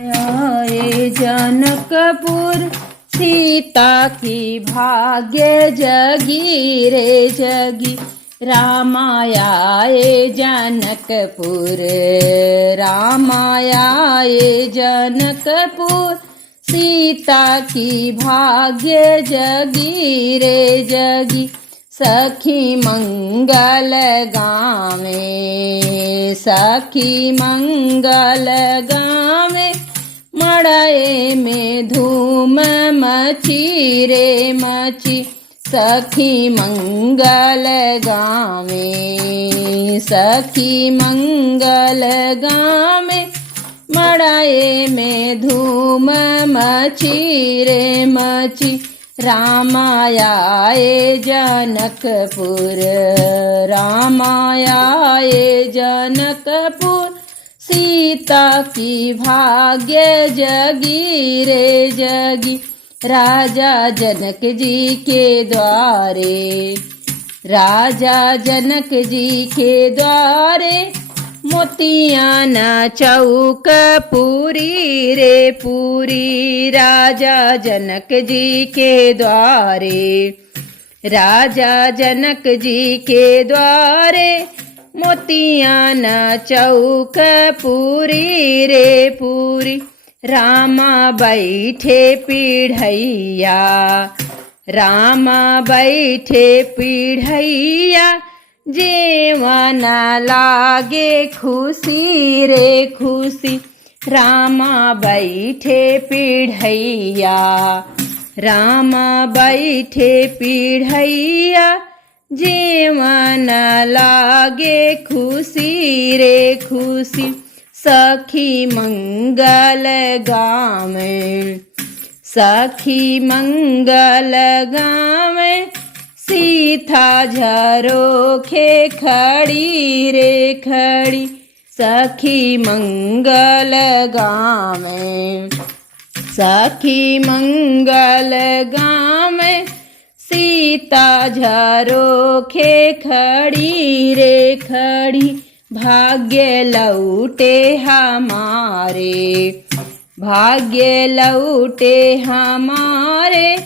आए जनकपुर सीता की भाग्य जगी रे जगी। रामायाए जनकपुर रामायाए जनकपुर सीता की भाग्य जगी रे जगी। सखी मंगल गावे सखी मंगल गावे मड़ाए में धूम मची रे मची। सखी मंगल गावे सखी मंगल गावे मड़ाए में धूम मची रे मची। रामायाए जनकपुर रामायाए जनकपुर सीता की भाग्य जगी रे जगी। राजा जनक जी के द्वारे राजा जनक जी के द्वारे मोतियां न चौक पूरी रे पूरी। राजा जनक जी के द्वारे राजा जनक जी के द्वारे मोतियां न चौक पूरी रे पूरी। रामा बैठे पीढ़ैया रामा बैठे पीढ़ैया जीवन लागे खुशी रे खुशी। रामा बैठे पीढ़ैया रामा बैठे पीढ़ैया जीवन लागे खुशी रे खुशी। सखी मंगल गावे सखी मंगल गावे सीता झरोखे खड़ी रे खड़ी। सखी मंगल गावे सखी मंगल गावे सीता झरोखे खड़ी रे खड़ी। भाग्य लौटे हमारे भाग्य लौटे हमारे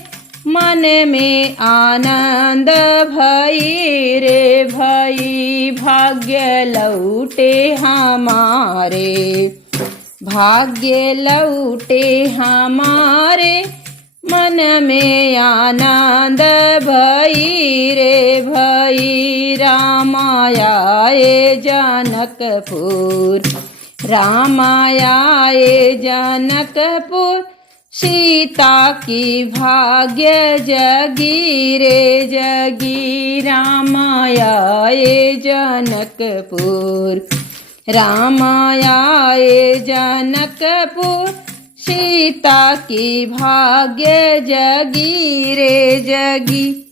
मन में आनंद भई रे भई। भाग्य लौटे हमारे भाग्य लौटे हमारे मन में आनंद भई रे भई। रामायाए जनकपुर रामायाए जनकपुर सीता की भाग्य जगी रे जगी। रामायाए जनकपुर रामायाए जनकपुर सीता की भाग्य जगी रे जगी।